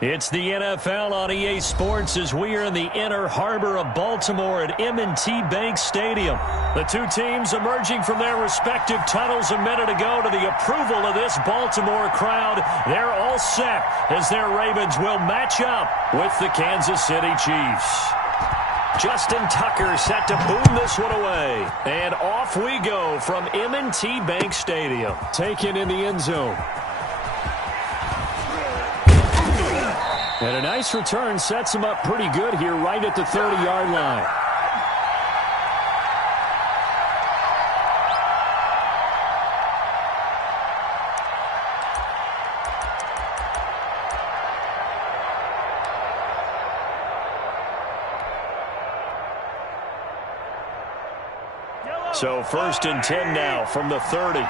It's the NFL on EA Sports as we are in the inner harbor of Baltimore at M&T Bank Stadium. The two teams emerging from their respective tunnels a minute ago to the approval of this Baltimore crowd. They're all set as their Ravens will match up with the Kansas City Chiefs. Justin Tucker set to boom this one away. And off we go from M&T Bank Stadium. Taken in the end zone. And a nice return sets him up pretty good here right at the 30-yard line. So 1st and 10 now from the 30.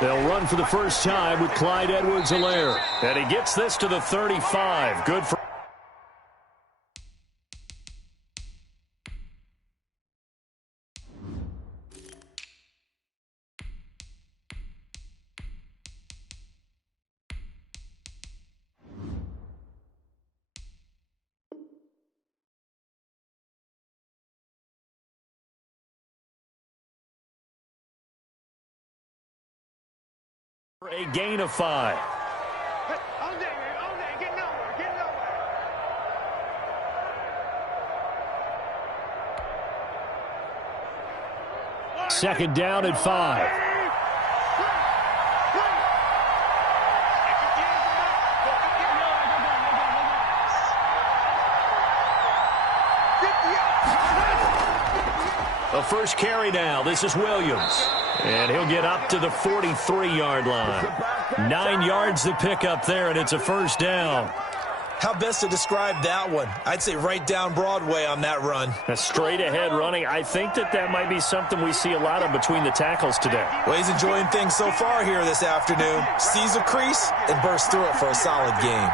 They'll run for the first time with Clyde Edwards-Helaire. And he gets this to the 35. Good for... a gain of 5. Second down at 5. A first carry now. This is Williams. And he'll get up to the 43-yard line. 9 yards to pick up there, and it's a first down. How best to describe that one? I'd say right down Broadway on that run. A straight-ahead running. I think that might be something we see a lot of between the tackles today. Well, he's enjoying things so far here this afternoon. Sees a crease and bursts through it for a solid game.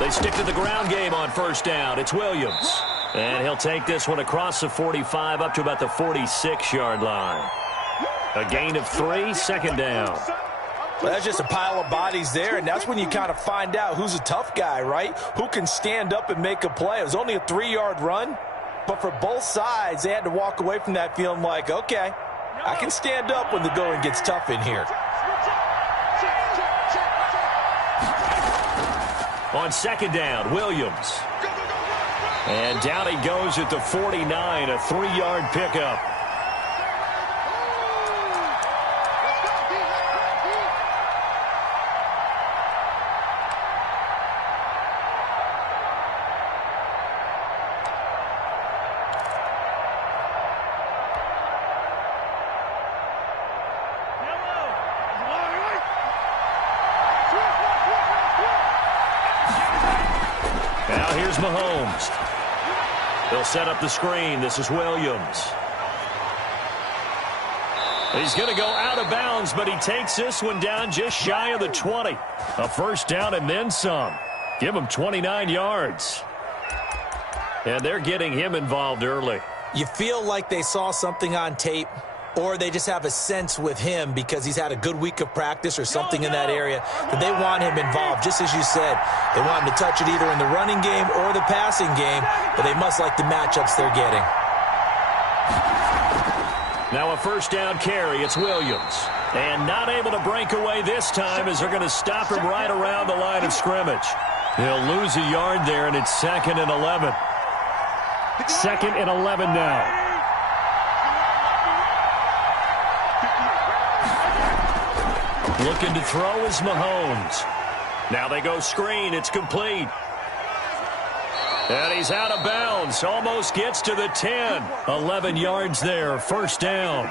They stick to the ground game on first down. It's Williams. And he'll take this one across the 45 up to about the 46-yard line. A gain of 3, second down. Well, that's just a pile of bodies there, and that's when you kind of find out who's a tough guy, right? Who can stand up and make a play. It was only a 3-yard run, but for both sides, they had to walk away from that feeling like, okay, I can stand up when the going gets tough in here. On second down, Williams. And down he goes at the 49, a 3-yard pickup. Now here's Mahomes. They'll set up the screen. This is Williams. He's going to go out of bounds, but he takes this one down just shy of the 20. A first down and then some. Give him 29 yards. And they're getting him involved early. You feel like they saw something on tape, or they just have a sense with him because he's had a good week of practice or something in that area that they want him involved. Just as you said, they want him to touch it either in the running game or the passing game, but they must like the matchups they're getting. Now a first down carry. It's Williams. And not able to break away this time as they're going to stop him right around the line of scrimmage. They'll lose a yard there, and it's 2nd and 11. 2nd and 11 now. Looking to throw is Mahomes. Now they go screen. It's complete. And he's out of bounds. Almost gets to the 10. 11 yards there. First down.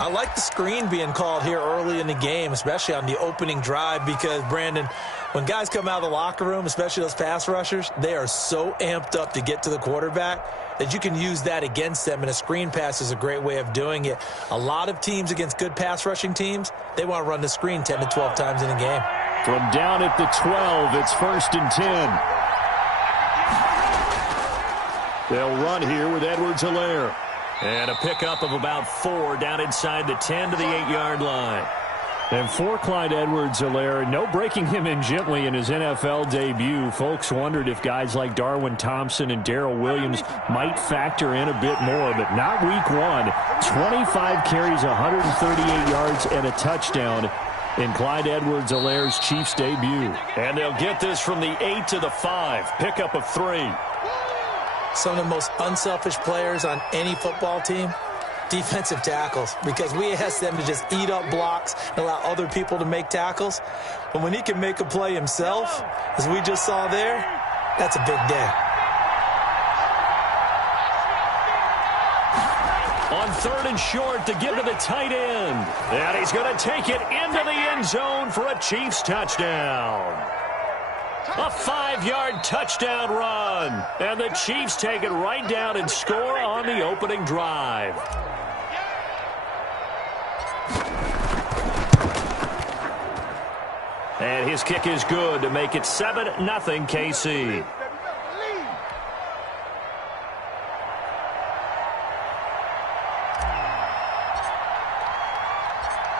I like the screen being called here early in the game, especially on the opening drive, because, Brandon, when guys come out of the locker room, especially those pass rushers, they are so amped up to get to the quarterback that you can use that against them, and a screen pass is a great way of doing it. A lot of teams against good pass rushing teams, they want to run the screen 10 to 12 times in a game. From down at the 12, it's 1st and 10. They'll run here with Edwards-Helaire. And a pickup of about 4 down inside the 10 to the 8-yard line. And for Clyde Edwards-Helaire, no breaking him in gently in his NFL debut. Folks wondered if guys like Darwin Thompson and Darrell Williams might factor in a bit more, but not week one. 25 carries, 138 yards, and a touchdown in Clyde Edwards-Helaire's Chiefs debut. And they'll get this from the 8 to the 5. Pickup of 3. Some of the most unselfish players on any football team, defensive tackles, because we ask them to just eat up blocks and allow other people to make tackles. But when he can make a play himself, as we just saw there, that's a big day. On 3rd and short to give to the tight end. And he's going to take it into the end zone for a Chiefs touchdown. A 5-yard touchdown run. And the Chiefs take it right down and score on the opening drive. And his kick is good to make it 7-0 KC.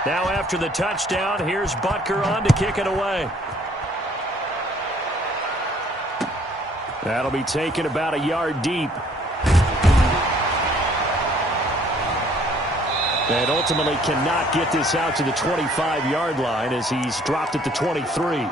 Now after the touchdown, here's Butker on to kick it away. That'll be taken about a yard deep. And ultimately cannot get this out to the 25-yard line as he's dropped at the 23.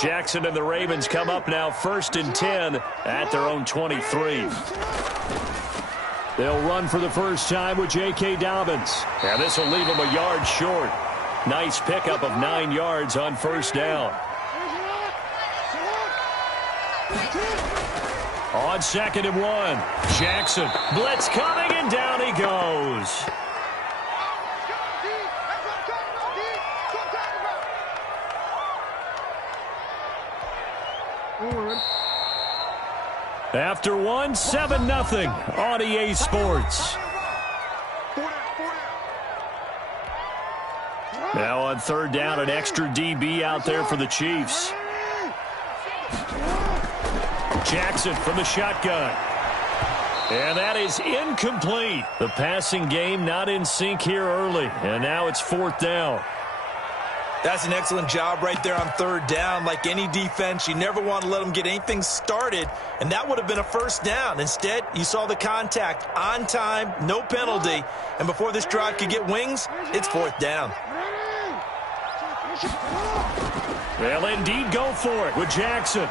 Jackson and the Ravens come up now 1st and 10 at their own 23. They'll run for the first time with J.K. Dobbins. And this will leave them a yard short. Nice pickup of 9 yards on 1st down. On 2nd and 1, Jackson. Blitz coming, and down he goes. After one, 7-0 on EA Sports. Now on 3rd down, an extra DB out there for the Chiefs. Jackson from the shotgun. And that is incomplete. The passing game not in sync here early. And now it's 4th down. That's an excellent job right there on 3rd down. Like any defense, you never want to let them get anything started, and that would have been a 1st down. Instead, you saw the contact on time, no penalty, and before this drive could get wings, it's 4th down. They'll indeed go for it with Jackson.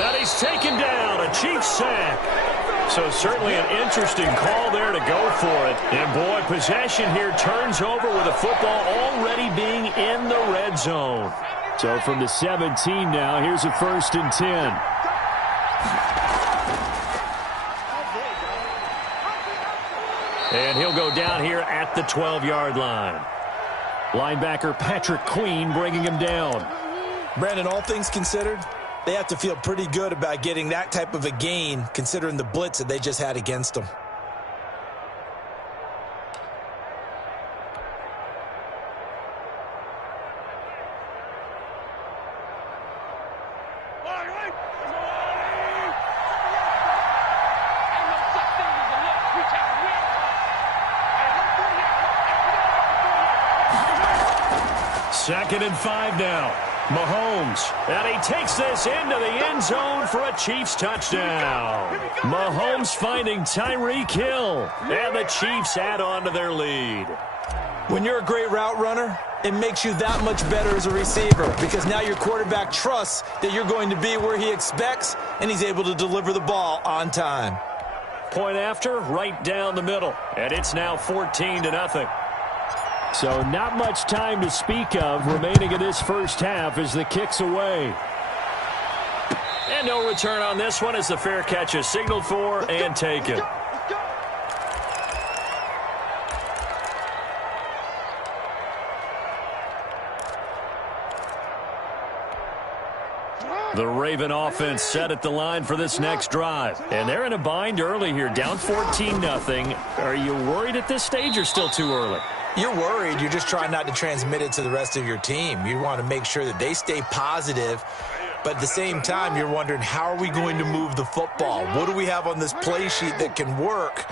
That he's taken down, a Chiefs sack. So certainly an interesting call there to go for it. And boy, possession here turns over with the football already being in the red zone. So from the 17 now, here's a 1st and 10. And he'll go down here at the 12-yard line. Linebacker Patrick Queen bringing him down. Brandon, all things considered, they have to feel pretty good about getting that type of a gain, considering the blitz that they just had against them. Second and 5 now. Mahomes, and he takes this into the end zone for a Chiefs touchdown. Mahomes finding Tyreek Hill, and the Chiefs add on to their lead. When you're a great route runner, it makes you that much better as a receiver because now your quarterback trusts that you're going to be where he expects, and he's able to deliver the ball on time. Point after, right down the middle, and it's now 14-0. So not much time to speak of remaining in this first half as the kick's away. And no return on this one as the fair catch is signaled for and taken. The Raven offense set at the line for this next drive. And they're in a bind early here, down 14-0. Are you worried at this stage or still too early? You're worried. You're just trying not to transmit it to the rest of your team. You want to make sure that they stay positive. But at the same time, you're wondering, how are we going to move the football? What do we have on this play sheet that can work?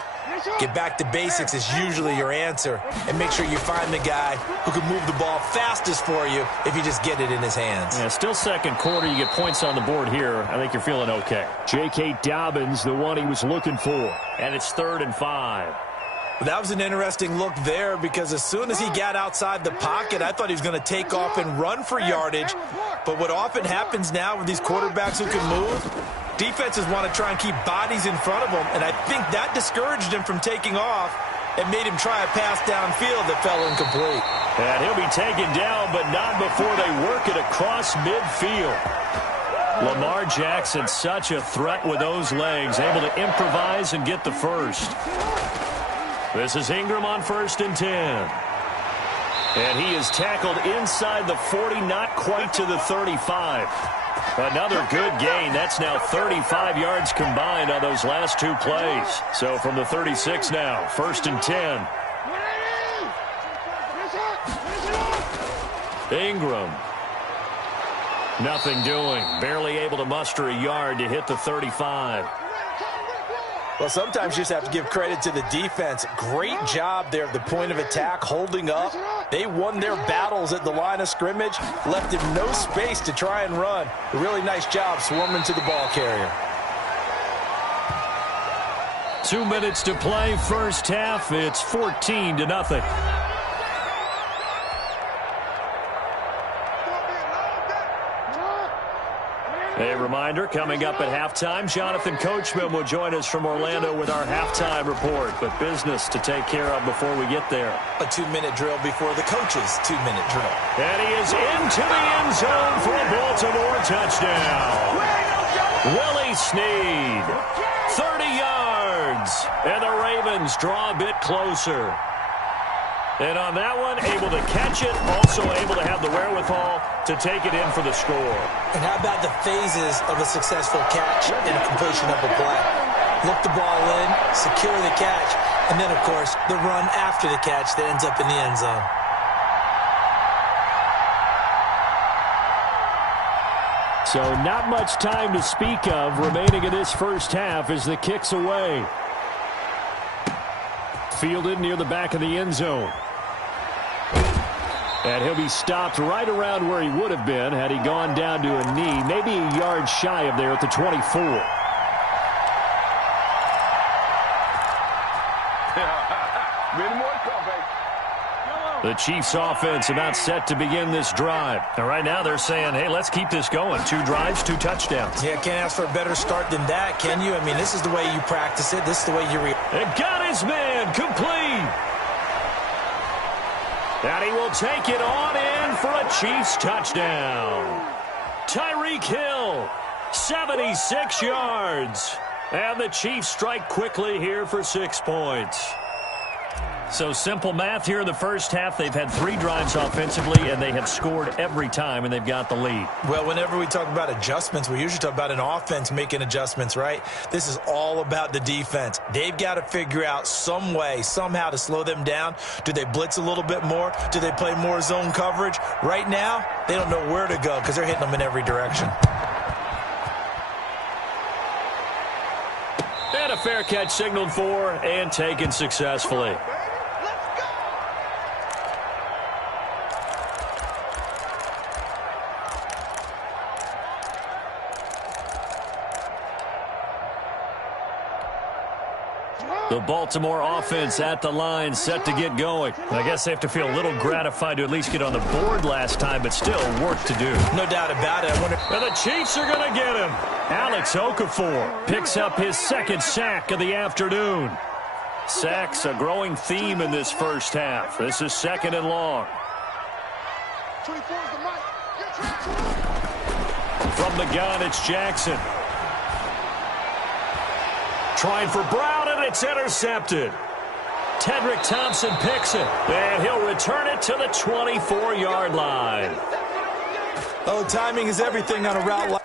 Get back to basics is usually your answer. And make sure you find the guy who can move the ball fastest for you if you just get it in his hands. Yeah, still second quarter. You get points on the board here. I think you're feeling okay. J.K. Dobbins, the one he was looking for. And it's 3rd and 5. That was an interesting look there because as soon as he got outside the pocket, I thought he was going to take off and run for yardage. But what often happens now with these quarterbacks who can move, defenses want to try and keep bodies in front of them, and I think that discouraged him from taking off and made him try a pass downfield that fell incomplete. And he'll be taken down, but not before they work it across midfield. Lamar Jackson, such a threat with those legs, able to improvise and get the first. This is Ingram on 1st and 10. And he is tackled inside the 40, not quite to the 35. Another good gain. That's now 35 yards combined on those last 2 plays. So from the 36 now, 1st and 10. Ingram. Nothing doing. Barely able to muster a yard to hit the 35. Well, sometimes you just have to give credit to the defense. Great job there at the point of attack, holding up. They won their battles at the line of scrimmage, left him no space to try and run. A really nice job swarming to the ball carrier. 2 minutes to play, first half. It's 14-0. A reminder, coming up at halftime, Jonathan Coachman will join us from Orlando with our halftime report. But business to take care of before we get there. A 2-minute drill before the coach's 2-minute drill. And he is into the end zone for a Baltimore touchdown. Willie Snead, 30 yards. And the Ravens draw a bit closer. And on that one, able to catch it, also able to have the wherewithal to take it in for the score. And how about the phases of a successful catch and a completion of a play? Look the ball in, secure the catch, and then, of course, the run after the catch that ends up in the end zone. So not much time to speak of remaining in this first half as the kick's away. Fielded near the back of the end zone. And he'll be stopped right around where he would have been had he gone down to a knee, maybe a yard shy of there at the 24. The Chiefs offense about set to begin this drive. And right now they're saying, hey, let's keep this going. 2 drives, 2 touchdowns. Yeah, can't ask for a better start than that, can you? I mean, this is the way you practice it. This is the way you react. And got his man complete. And he will take it on in for a Chiefs touchdown. Tyreek Hill, 76 yards. And the Chiefs strike quickly here for 6 points. So simple math here in the first half. They've had 3 drives offensively, and they have scored every time, and they've got the lead. Well, whenever we talk about adjustments, we usually talk about an offense making adjustments, right? This is all about the defense. They've got to figure out some way, somehow to slow them down. Do they blitz a little bit more? Do they play more zone coverage? Right now, they don't know where to go because they're hitting them in every direction. And a fair catch signaled for and taken successfully. The Baltimore offense at the line, set to get going. I guess they have to feel a little gratified to at least get on the board last time, but still work to do. No doubt about it. And the Chiefs are going to get him. Alex Okafor picks up his 2nd sack of the afternoon. Sacks a growing theme in this first half. This is 2nd and long. From the gun, it's Jackson. Trying for Brown, and it's intercepted. Tedrick Thompson picks it, and he'll return it to the 24-yard line. Oh, timing is everything on a route like